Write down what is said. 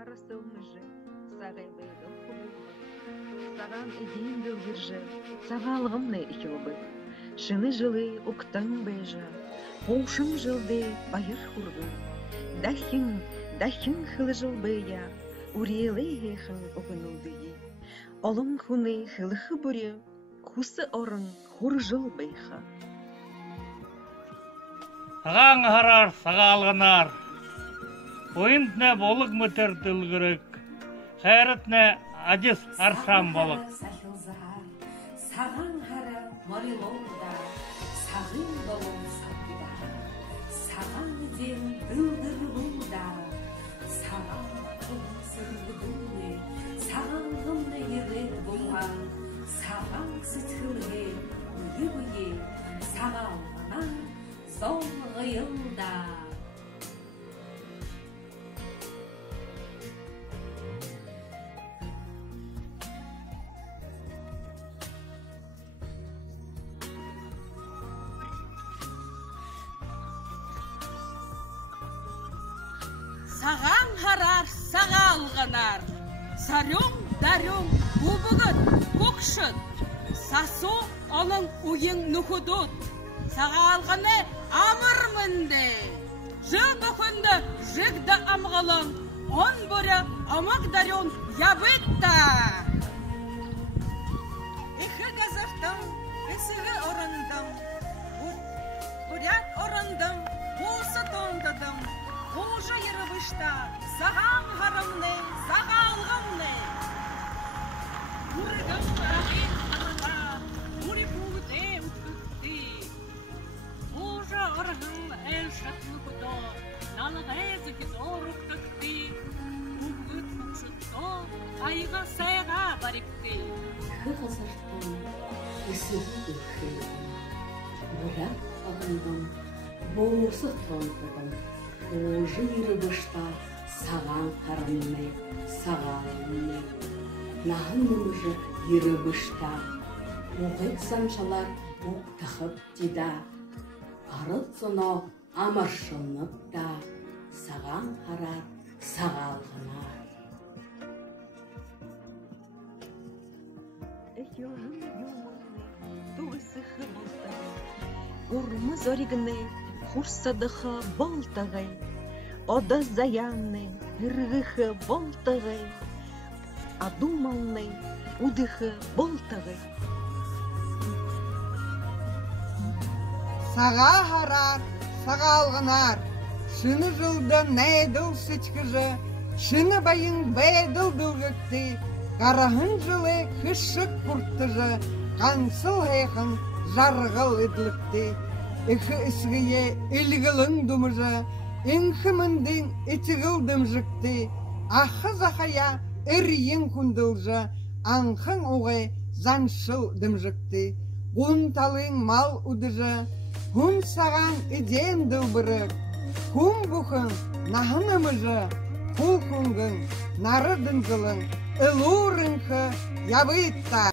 харасылмыжы, сағайбайдың құбылғы. Саған еден дылгыржы, сағалғымны икелбы. Шыны жылы уктың бәжі, қоушың жылды байыр хұрғы. Дахин хылы жыл бәя, урелы хейхін оғынылдығы. Олың хуны хылығы бүрі, хусы орын хур жыл бәйхі. Саған харар, сағалғынар. Ойымтне болық мүтір дылгырык. Қайрытне ажыз аршам болық. Саған хара марилоуда, сағын болым сапида. Саған ден дылдырбуда, саған сырғыдылы, саған ғымны ерет болған, саған сытхылы, үйі, сағалғына зол ғйылда. Саған харар, сағалғанар, сарың, дарың, ұбығыт, көкшіт, сасу, оның ұйың нүхудут, сағалғаны амыр мінді, жыл бүкінді жігді амғылың, он бұры амық дарың ябытта. Иқы ғазықтың, ісігі орындың, бұрят орындың, болсы тондыдың, Божа ервышта, саған ғарымны, сағалғымны. Үрігім рахет қанада, үрі бұғыде үткікті. Божа ұрығым әл шатны құда, налығайзы кізор үктікті. Үгіт үкшітті, айға сайға барікті. Ғазыртың, ісігі үкшілдің, бұрат ағындың, болсы тондыдың. Божа ервышта, саған қарымны, сағалғымны. Нағынымжы ервышта, оғыт самшалар бұқ тақып дида. Арыт соно амаршынып да, саған қарар, сағалғынар. Ехёжын юмылны, туғысықы болтағы. Урмыз оригны, хурсадыхы болтағай, ода заянны, үргіхі болтағай, адумалны, удыхы болтағай. Саға харар, сағалғынар, шыны жылды näйдыл сычкыжы, шыны байың бәйдыл дылгыкты, қарағын жылы кышык күрттыжы, қансыл хейхын жарғыл ыдлыкты. Ixi isgiye ilgilin dumıca, inxi mındin itigil dımjıktı, ahı zahaya iriyin kundılca, anxın oğay zanşıl dımjıktı, gun talın mal udıca, hun sağan ideen dılbırık, hun bukhın nahınımıca, kul kungın, narı dınzılın, ılurınxı yabıtta.